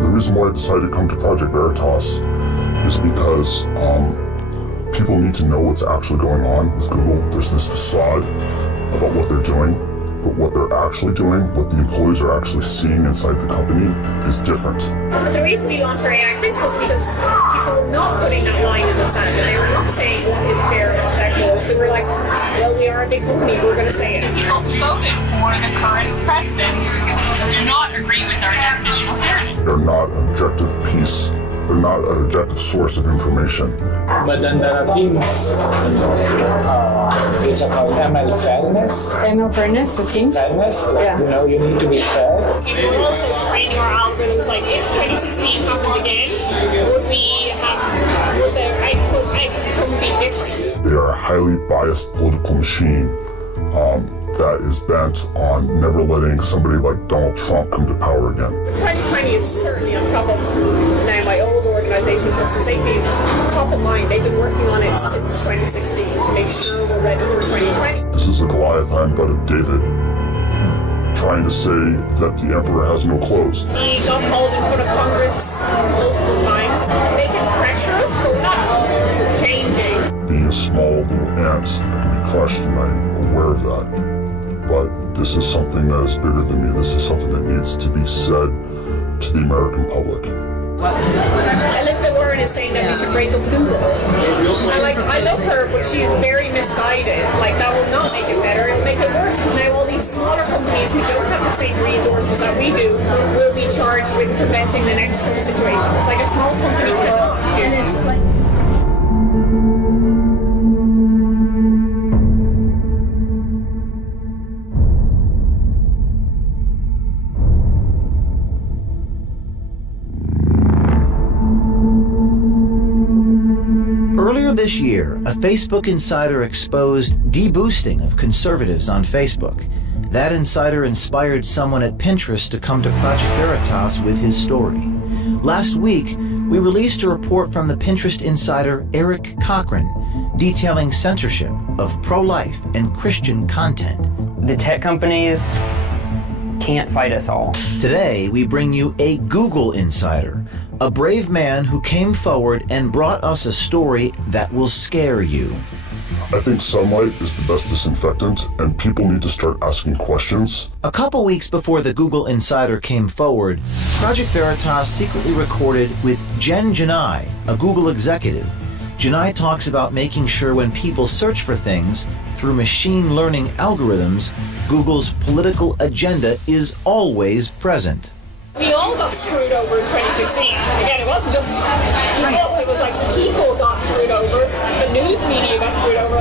The reason why I decided to come to Project Veritas is because people need to know what's actually going on with Google. There's this facade about what they're doing, but what they're actually doing, what the employees are actually seeing inside the company is different. The reason we launched our AI principles is because people were not putting that line in the sand, and they were not saying what is fair and what's equitable. So we're like, well, we are a big company, we're going to say it. People voted for the current president do not agree with our definition of fairness. They're not an objective piece. They're not an objective source of information. But then there are teams which are called ML fairness. ML fairness, the teams? Fairness, like, yeah. You need to be fair. We're also training our algorithms, like if 2016 happened again, would the outcome be different? They are a highly biased political machine that is bent on never letting somebody like Donald Trump come to power again. 2020 is certainly on top of now my old organisation, Trust and Safety, is top of mind. They've been working on it since 2016 to make sure we're ready for 2020. This is a Goliath but of David trying to say that the emperor has no clothes. We got called in front of Congress multiple times. They can pressure us, but we're not changing. Being a small little ant, I can be crushed, and I'm aware of that. But this is something that is bigger than me. This is something that needs to be said to the American public. Elizabeth Warren is saying that we should break up Google. And I love her, but she is very misguided. That will not make it better. It will make it worse, because now all these smaller companies who don't have the same resources that we do will be charged with preventing the next Trump situation. It's like a small company cannot do. And it's like... Earlier this year, a Facebook insider exposed deboosting of conservatives on Facebook. That insider inspired someone at Pinterest to come to Project Veritas with his story. Last week, we released a report from the Pinterest insider Eric Cochran detailing censorship of pro-life and Christian content. The tech companies can't fight us all. Today, we bring you a Google insider, a brave man who came forward and brought us a story that will scare you. I think sunlight is the best disinfectant, and people need to start asking questions. A couple weeks before the Google insider came forward, Project Veritas secretly recorded with Jen Janai, a Google executive. Janai talks about making sure when people search for things through machine learning algorithms, Google's political agenda is always present. We all got screwed over in 2016. Again, it wasn't just us, it was like people got screwed over, the news media got screwed over,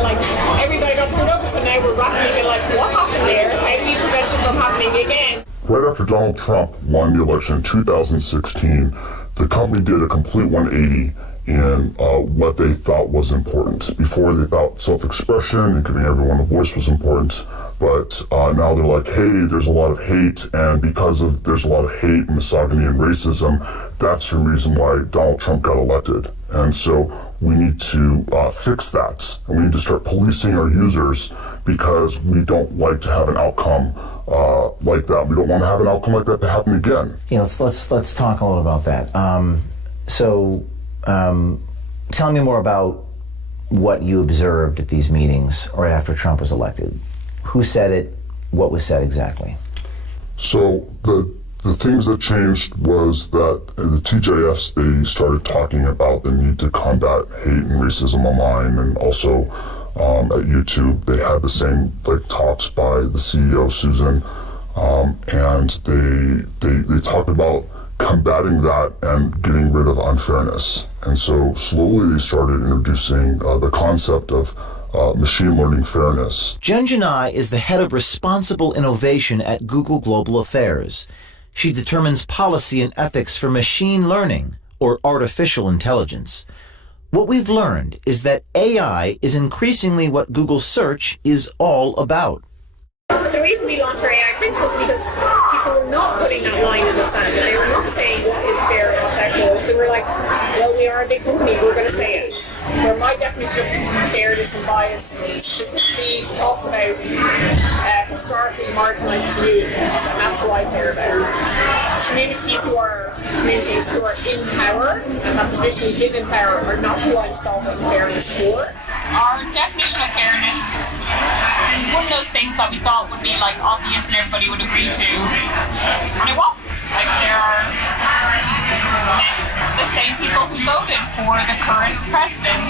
everybody got screwed over, so now we're rapidly being like, what happened there? How do we prevent it from happening again? Right after Donald Trump won the election in 2016, the company did a complete 180 in what they thought was important. Before, they thought self-expression and giving everyone a voice was important, but now they're like, hey, there's a lot of hate, and because there's a lot of hate, misogyny, and racism, that's the reason why Donald Trump got elected. And so we need to fix that, and we need to start policing our users, because we don't like to have an outcome like that. We don't want to have an outcome like that to happen again. Yeah, let's talk a little about that. Tell me more about what you observed at these meetings right after Trump was elected. Who said it? What was said exactly? So the things that changed was that the TJFs, they started talking about the need to combat hate and racism online, and also at YouTube they had the same talks by the CEO Susan, and they talked about combating that and getting rid of unfairness. And so slowly they started introducing the concept of machine learning fairness. Jen Janai is the head of responsible innovation at Google Global Affairs. She determines policy and ethics for machine learning, or artificial intelligence. What we've learned is that AI is increasingly what Google Search is all about. The reason we launched our AI principles is because people were not putting that line in the sand, and they were not saying what is fair and what's equitable. So we're like, well, we are a big company, we're going to say it. We're my definition of fairness and bias specifically talks about historically marginalised communities, and that's what I care about. Communities who are in power and have traditionally been in power are not who I'm solving fairness for. Our definition of fairness, one of those things that we thought would be like obvious and everybody would agree to, and it wasn't. Like there are the same people who voted for the current president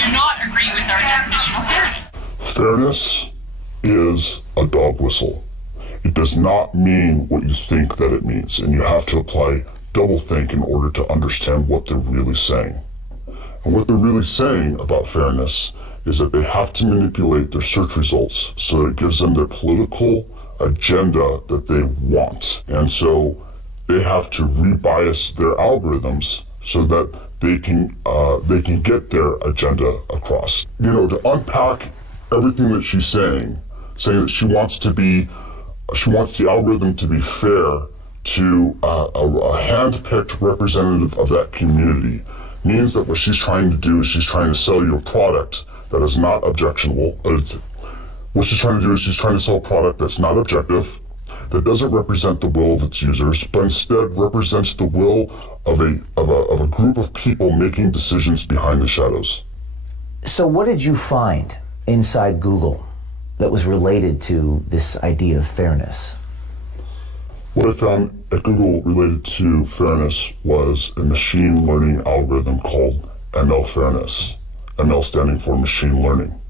do not agree with our definition of fairness. Fairness is a dog whistle. It does not mean what you think that it means, and you have to apply doublethink in order to understand what they're really saying. And what they're really saying about fairness is that they have to manipulate their search results so that it gives them their political agenda that they want. And so they have to rebias their algorithms so that they can get their agenda across. You know, to unpack everything that she's saying that she wants the algorithm to be fair to a hand-picked representative of that community means that what she's trying to do is she's trying to sell you a product that is not objectionable. What she's trying to do is she's trying to sell a product that's not objective, that doesn't represent the will of its users, but instead represents the will of a group of people making decisions behind the shadows. So what did you find inside Google that was related to this idea of fairness? What I found at Google related to fairness was a machine learning algorithm called ML Fairness. ML standing for machine learning.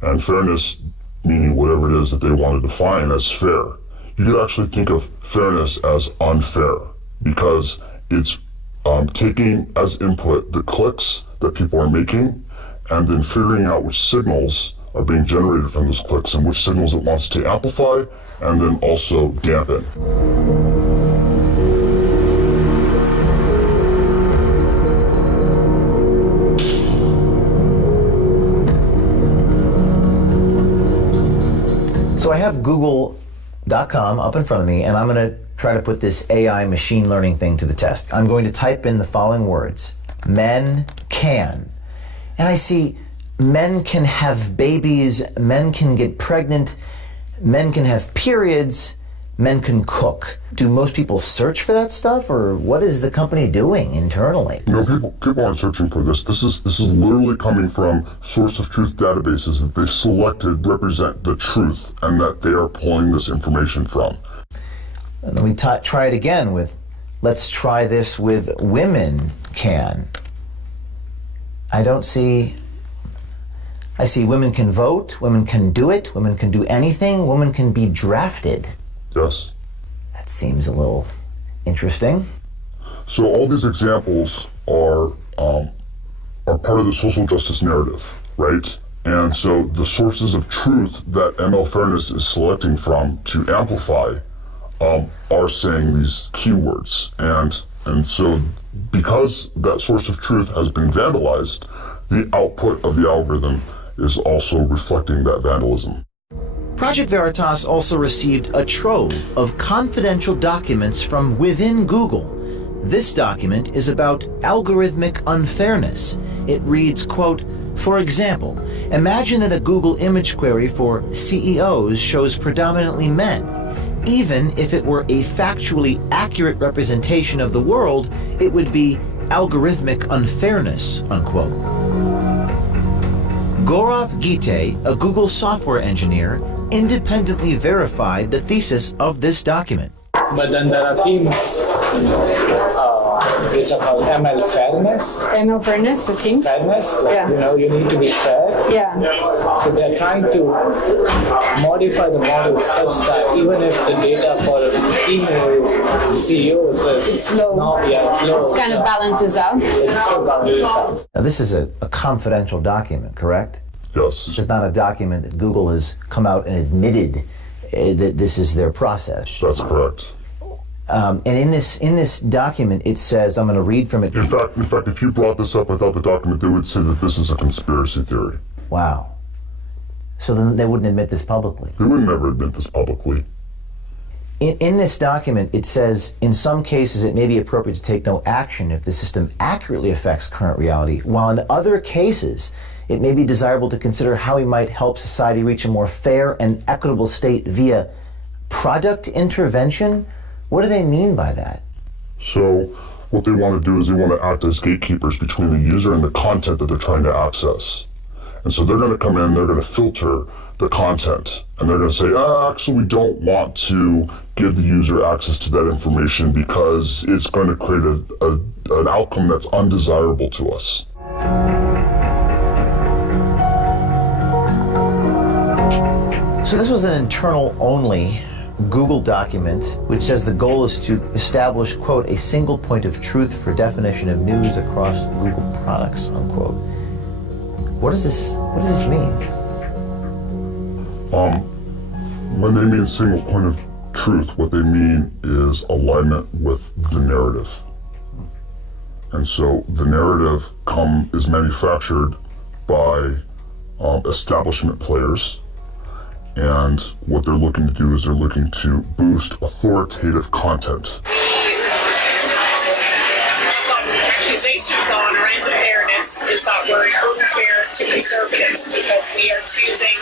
And fairness meaning whatever it is that they want to define as fair. You could actually think of fairness as unfair because it's taking as input the clicks that people are making and then figuring out which signals are being generated from those clicks and which signals it wants to amplify and then also dampen. So I have Google.com up in front of me, and I'm going to try to put this AI machine learning thing to the test. I'm going to type in the following words: men can. And I see men can have babies, men can get pregnant, men can have periods, men can cook. Do most people search for that stuff, or what is the company doing internally? You know, people aren't searching for this. This is literally coming from source of truth databases that they've selected represent the truth and that they are pulling this information from. And then we try it again with, let's try this with women can. I see women can vote, women can do it, women can do anything, women can be drafted. Yes. That seems a little interesting. So all these examples are part of the social justice narrative, right? And so the sources of truth that ML Fairness is selecting from to amplify are saying these keywords. And so because that source of truth has been vandalized, the output of the algorithm is also reflecting that vandalism. Project Veritas also received a trove of confidential documents from within Google. This document is about algorithmic unfairness. It reads, quote, "For example, imagine that a Google image query for CEOs shows predominantly men. Even if it were a factually accurate representation of the world, it would be algorithmic unfairness," unquote. Gaurav Gite, a Google software engineer, independently verified the thesis of this document. But then there are teams which are called ML Fairness. ML Fairness, the teams? Fairness, like, Yeah. you know, you need to be fair. Yeah. So they're trying to modify the model such that even if the data for female CEOs is It's low. it's low. This kind of balances out. It still balances out. Now, this is a confidential document, correct? Yes. It's not a document that Google has come out and admitted that this is their process. That's correct. And in this document, it says, I'm going to read from it. In fact, if you brought this up without the document, they would say that this is a conspiracy theory. Wow. So then they wouldn't admit this publicly. They would never admit this publicly. In this document, it says, in some cases, it may be appropriate to take no action if the system accurately affects current reality, while in other cases, it may be desirable to consider how we might help society reach a more fair and equitable state via product intervention. What do they mean by that? So what they want to do is they want to act as gatekeepers between the user and the content that they're trying to access. And so they're going to come in, they're going to filter the content, and they're going to say, actually, we don't want to give the user access to that information because it's going to create an outcome that's undesirable to us. So this was an internal-only Google document which says the goal is to establish, quote, a single point of truth for definition of news across Google products, unquote. What does this mean? When they mean single point of truth, what they mean is alignment with the narrative. And so the narrative is manufactured by establishment players. And what they're looking to do is they're looking to boost authoritative content. Accusations on around the fairness is that we're unfair to conservatives because we are choosing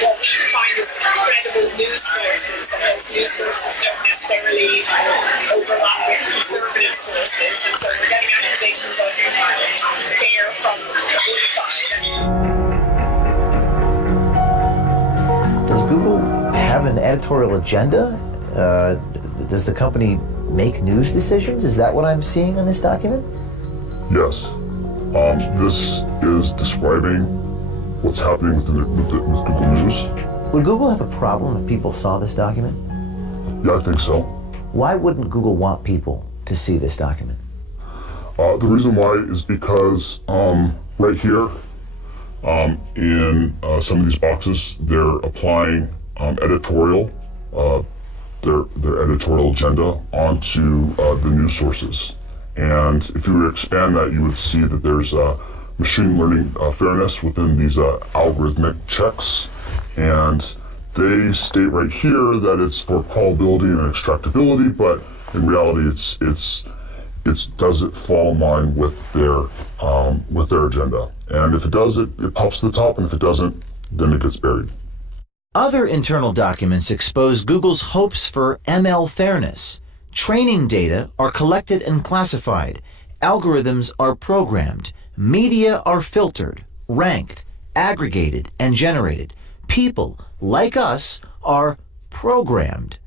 what we define as credible news sources, and those news sources don't necessarily overlap with conservative sources, and so we're getting accusations on fair from one side. Does Google have an editorial agenda? Does the company make news decisions? Is that what I'm seeing on this document? Yes. This is describing what's happening with Google News. Would Google have a problem if people saw this document? Yeah, I think so. Why wouldn't Google want people to see this document? The reason why is because right here, in some of these boxes, they're applying editorial, their editorial agenda onto the news sources. And if you were to expand that, you would see that there's machine learning fairness within these algorithmic checks. And they state right here that it's for crawlability and extractability, but in reality, does it fall in line with their agenda? And if it does, it pops to the top, and if it doesn't, then it gets buried. Other internal documents expose Google's hopes for ML fairness. Training data are collected and classified. Algorithms are programmed. Media are filtered, ranked, aggregated, and generated. People, like us, are programmed.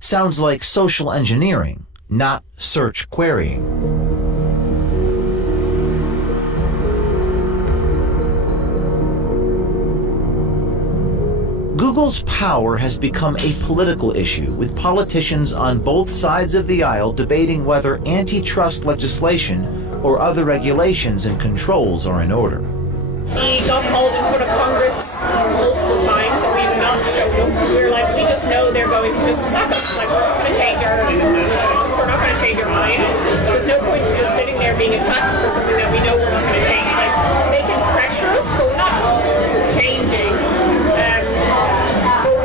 Sounds like social engineering, not search querying. Google's power has become a political issue, with politicians on both sides of the aisle debating whether antitrust legislation or other regulations and controls are in order. We got called in front of Congress multiple times and we would not show up because we were like, we just know they're going to just attack us. Like, we're not going to change our response, we're not going to change our mind. There's no point in just sitting there being attacked for something that we know we're not going to change. Like, they can pressure us, but we're not changing. But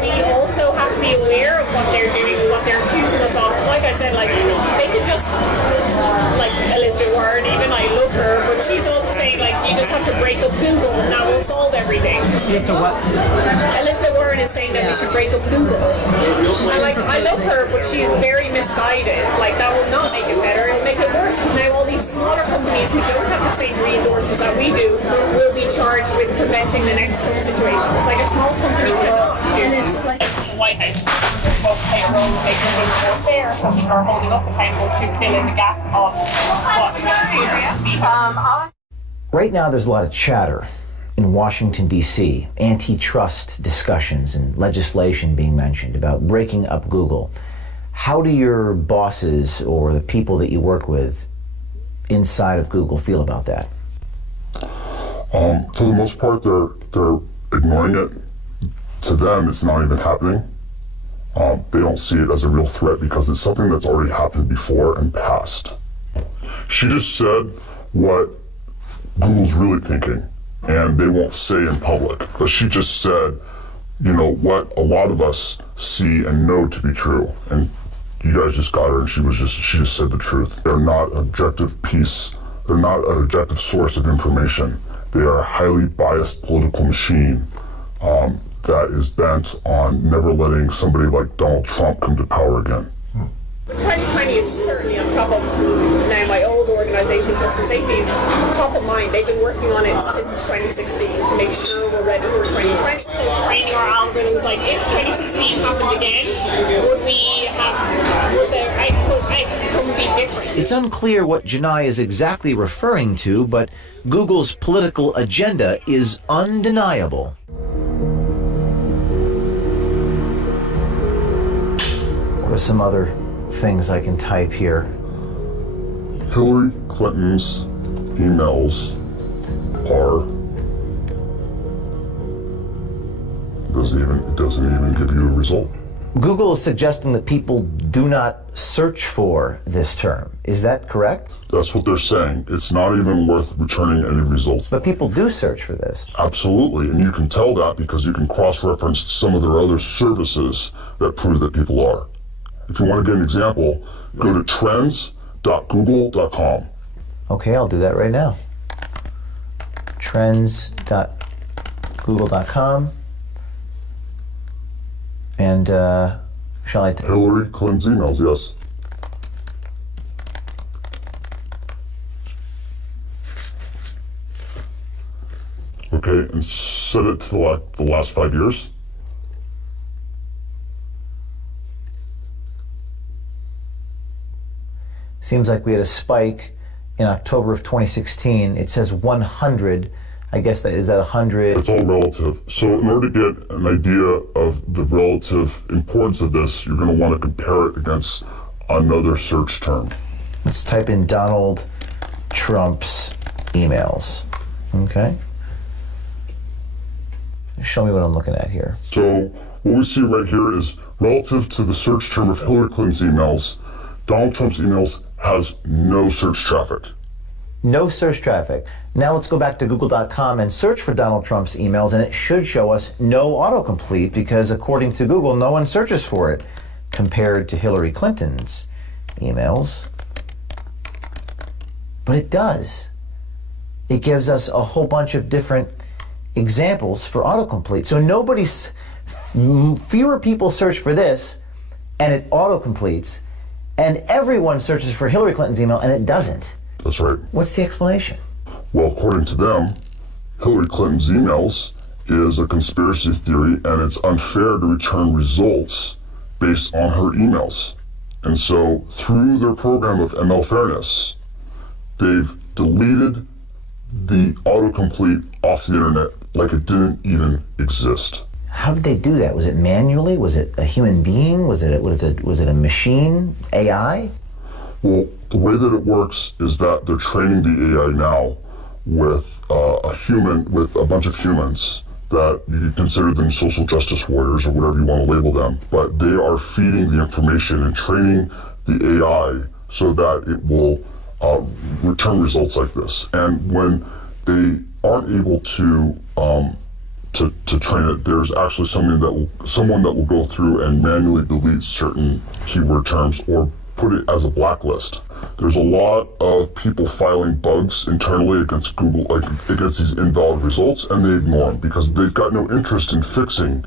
we also have to be aware of what they're doing, what they're accusing us of. Like I said, like, they could just, like Elizabeth Warren, even I love her, but she's also saying, like, you just have to break up Google and that will solve everything. You have to what? Elizabeth Warren is saying that we should break up Google. And, like, I love her, but she's very misguided. Like, that will not make it better. It'll make it worse because now all these smaller companies who don't have the same resources that we do will be charged with preventing the next Trump situation. It's like a small company cannot do. And it's like The White House will play a role in making things more fair, so people are holding us accountable to fill in the gap of what we have. Right now, there's a lot of chatter in Washington, D.C., antitrust discussions and legislation being mentioned about breaking up Google. How do your bosses or the people that you work with inside of Google feel about that? For the most part, they're ignoring it. To them, it's not even happening. They don't see it as a real threat because it's something that's already happened before and passed. She just said what Google's really thinking, and they won't say in public. But she just said what a lot of us see and know to be true. And you guys just got her, and she just said the truth. They're not an objective piece. They're not an objective source of information. They are a highly biased political machine that is bent on never letting somebody like Donald Trump come to power again. 2020 is certainly on top of now my old organisation, Trust and Safety, is top of mind. They've been working on it since 2016 to make sure we're ready for 2020. So training our algorithms, like if 2016 happened again, would the outcome be different? It's unclear what Janai is exactly referring to, but Google's political agenda is undeniable. What are some other things I can type here? Hillary Clinton's emails it doesn't even give you a result. Google is suggesting that people do not search for this term. Is that correct? That's what they're saying. It's not even worth returning any results. But people do search for this. Absolutely, and you can tell that because you can cross-reference some of their other services that prove that people are. If you want to get an example, go to trends.google.com. Okay, I'll do that right now. Trends.google.com. And shall I? Hillary Clinton's emails, yes. Okay, and set it to the last 5 years. Seems like we had a spike in October of 2016. It says 100. I guess is that 100? It's all relative. So in order to get an idea of the relative importance of this, you're going to want to compare it against another search term. Let's type in Donald Trump's emails. Okay. Show me what I'm looking at here. So what we see right here is relative to the search term of Hillary Clinton's emails, Donald Trump's emails has no search traffic. No search traffic. Now let's go back to google.com and search for Donald Trump's emails, and it should show us no autocomplete because according to Google, no one searches for it compared to Hillary Clinton's emails. But it does. It gives us a whole bunch of different examples for autocomplete. So fewer people search for this and it autocompletes, and everyone searches for Hillary Clinton's email and it doesn't. That's right. What's the explanation? Well, according to them, Hillary Clinton's emails is a conspiracy theory, and it's unfair to return results based on her emails. And so, through their program of ML fairness, they've deleted the autocomplete off the internet like it didn't even exist. How did they do that? Was it manually? Was it a human being? Was it a machine? AI? Well, the way that it works is that they're training the AI now with with a bunch of humans that you can consider them social justice warriors or whatever you want to label them, but they are feeding the information and training the AI so that it will return results like this. And when they aren't able to train it, there's actually someone that will go through and manually delete certain keyword terms or put it as a blacklist. There's a lot of people filing bugs internally against Google, like against these invalid results, and they ignore them because they've got no interest in fixing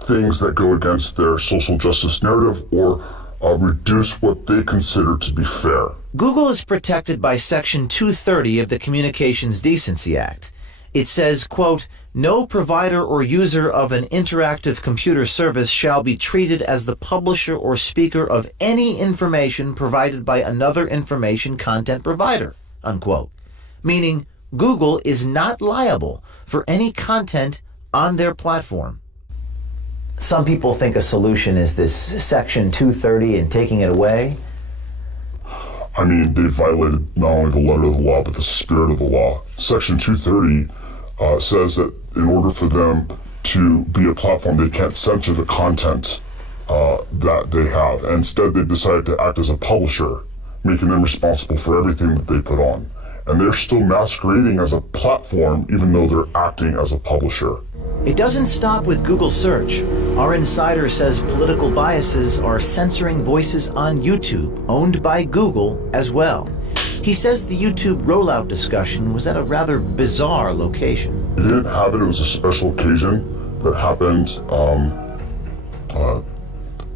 things that go against their social justice narrative or reduce what they consider to be fair. Google is protected by Section 230 of the Communications Decency Act. It says, quote, "No provider or user of an interactive computer service shall be treated as the publisher or speaker of any information provided by another information content provider," unquote. Meaning Google is not liable for any content on their platform. Some people think a solution is this Section 230 and taking it away. I mean, they violated not only the letter of the law, but the spirit of the law. Section 230 says that in order for them to be a platform, they can't censor the content that they have. And instead, they decided to act as a publisher, making them responsible for everything that they put on. And they're still masquerading as a platform, even though they're acting as a publisher. It doesn't stop with Google search. Our insider says political biases are censoring voices on YouTube, owned by Google as well. He says the YouTube rollout discussion was at a rather bizarre location. We didn't have it. It was a special occasion that happened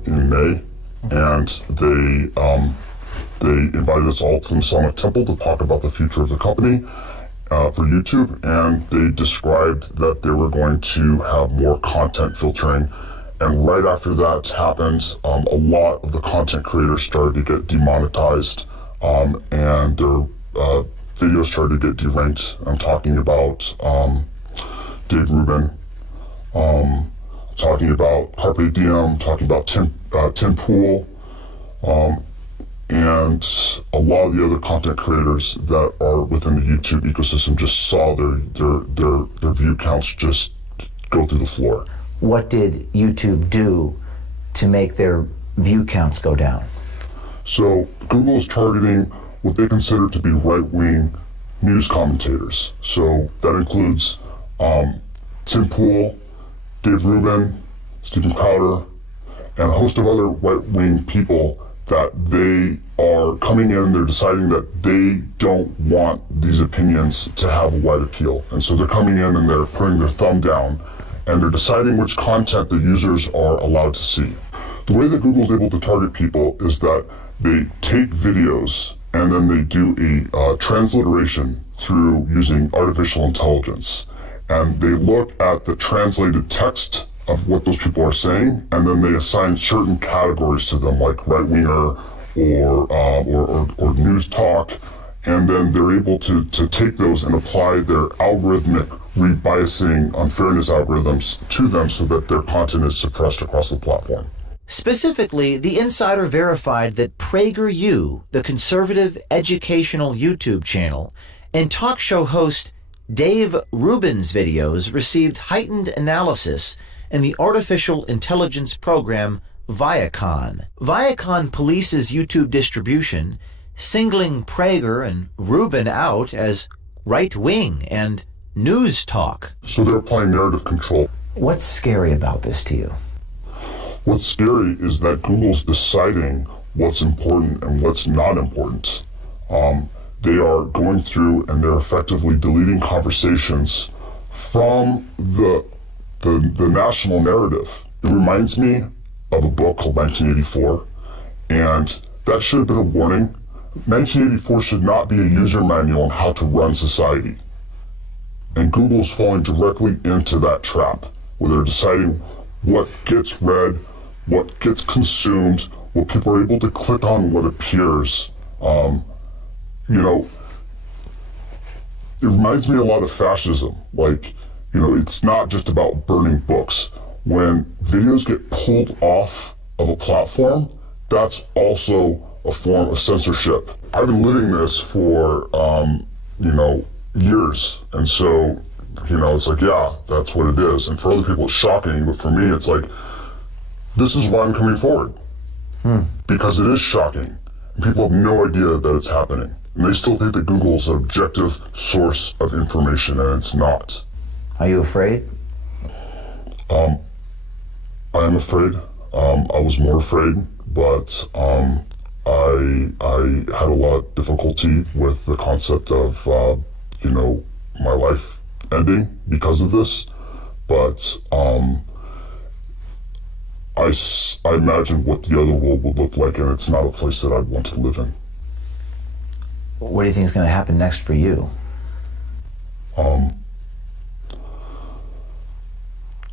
in May, and they invited us all to the Masonic Temple to talk about the future of the company for YouTube, and they described that they were going to have more content filtering. And right after that happened, a lot of the content creators started to get demonetized, and their videos started to get deranked. I'm talking about Dave Rubin, talking about Carpe Diem, talking about Tim Pool, and a lot of the other content creators that are within the YouTube ecosystem just saw their view counts just go through the floor. What did YouTube do to make their view counts go down? So Google is targeting what they consider to be right-wing news commentators. So that includes Tim Pool, Dave Rubin, Stephen Crowder, and a host of other right-wing people that they are coming in, they're deciding that they don't want these opinions to have a wide appeal. And so they're coming in and they're putting their thumb down and they're deciding which content the users are allowed to see. The way that Google's able to target people is that they take videos and then they do a transliteration through using artificial intelligence. And they look at the translated text of what those people are saying, and then they assign certain categories to them, like right-winger or news talk, and then they're able to take those and apply their algorithmic rebiasing unfairness algorithms to them so that their content is suppressed across the platform. Specifically, the insider verified that PragerU, the conservative educational YouTube channel, and talk show host Dave Rubin's videos received heightened analysis in the artificial intelligence program Viacom. Viacom polices YouTube distribution, singling Prager and Rubin out as right-wing and news talk. So they're applying narrative control. What's scary about this to you? What's scary is that Google's deciding what's important and what's not important. They are going through and they're effectively deleting conversations from the national narrative. It reminds me of a book called 1984, and that should have been a warning. 1984 should not be a user manual on how to run society. And Google's falling directly into that trap, where they're deciding what gets read, what gets consumed, what people are able to click on, what appears. It reminds me a lot of fascism. It's not just about burning books. When videos get pulled off of a platform, that's also a form of censorship. I've been living this for, years. And so, it's like, yeah, that's what it is. And for other people, it's shocking. But for me, it's like, this is why I'm coming forward. Because it is shocking. And people have no idea that it's happening. And they still think that Google is an objective source of information, and it's not. Are you afraid? I am afraid. I was more afraid, but I had a lot of difficulty with the concept of, my life ending because of this. But I imagine what the other world would look like, and it's not a place that I'd want to live in. What do you think is going to happen next for you?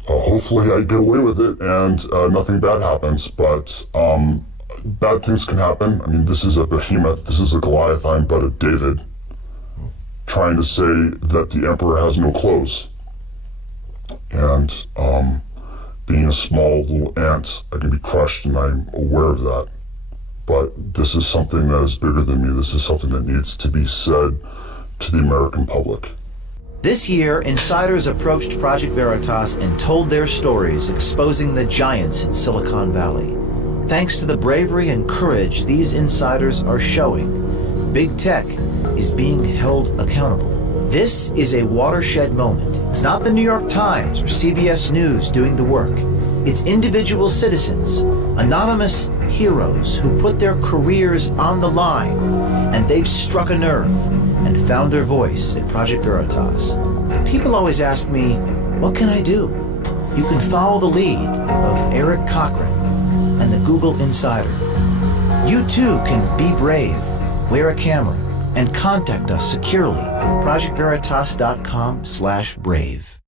Hopefully I get away with it and nothing bad happens, but bad things can happen. I mean, this is a behemoth, this is a Goliath, I'm but a David, trying to say that the emperor has no clothes. And being a small little ant, I can be crushed, and I'm aware of that. But this is something that is bigger than me. This is something that needs to be said to the American public. This year, insiders approached Project Veritas and told their stories, exposing the giants in Silicon Valley. Thanks to the bravery and courage these insiders are showing, big tech is being held accountable. This is a watershed moment. It's not the New York Times or CBS News doing the work. It's individual citizens, anonymous heroes who put their careers on the line, and they've struck a nerve and found their voice at Project Veritas. People always ask me, what can I do? You can follow the lead of Eric Cochran and the Google Insider. You too can be brave, wear a camera, and contact us securely at projectveritas.com/brave.